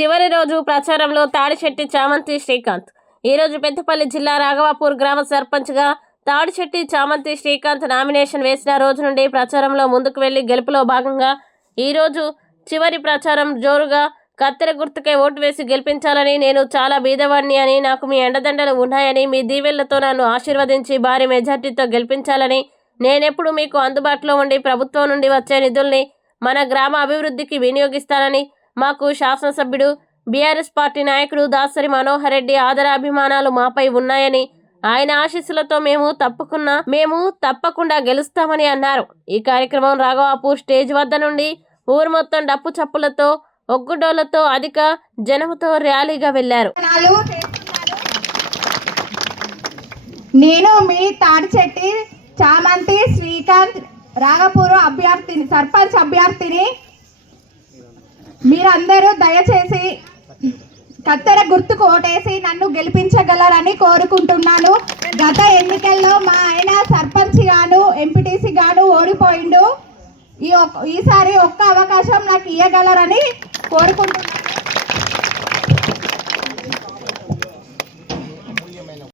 చివరి రోజు ప్రచారంలో తాడిశెట్టి చామంతి శ్రీకాంత్. ఈరోజు పెద్దపల్లి జిల్లా రాఘవాపూర్ గ్రామ సర్పంచ్గా తాడిశెట్టి చామంతి శ్రీకాంత్ నామినేషన్ వేసిన రోజు నుండి ప్రచారంలో ముందుకు వెళ్లి గెలుపులో భాగంగా ఈరోజు చివరి ప్రచారం జోరుగా కత్తెర గుర్తుకే ఓటు వేసి గెలిపించాలని, నేను చాలా బీదవాడిని అని, నాకు మీ అండదండలు ఉన్నాయని, మీ దీవెళ్లతో నన్ను ఆశీర్వదించి భారీ మెజార్టీతో గెలిపించాలని, నేనెప్పుడు మీకు అందుబాటులో ఉండి ప్రభుత్వం నుండి వచ్చే నిధుల్ని మన గ్రామ అభివృద్ధికి వినియోగిస్తానని, మాకు శాసనసభ్యుడు బీఆర్ఎస్ పార్టీ నాయకుడు దాసరి మనోహర్ రెడ్డి ఆదరాభిమానాలు మాపై ఉన్నాయని, ఆయన ఆశీస్సులతో మేము తప్పకుండా గెలుస్తామని అన్నారు. ఈ కార్యక్రమం రాఘవాపూర్ స్టేజ్ వద్ద నుండి ఊరు మొత్తం డప్పు చప్పులతో ఒగ్గుడోళ్లతో అధిక జనంతో ర్యాలీగా వెళ్లారు. నేను మీ తాడిశెట్టి చామంతి శ్రీకాంత్ రాఘవాపూర్ అభ్యర్థిని, సర్పంచ్ అభ్యర్థిని. మీరందరూ దయచేసి కత్తెర గుర్తుకు ఓటేసి నన్ను గెలిపించగలరని కోరుకుంటున్నాను. గత ఎన్నికల్లో మా ఆయన సర్పంచ్ గాను ఎంపీటీసీ గాను ఓడిపోయిండు. ఈసారి ఒక్క అవకాశం నాకు ఇవ్వగలరని కోరుకుంటున్నాను.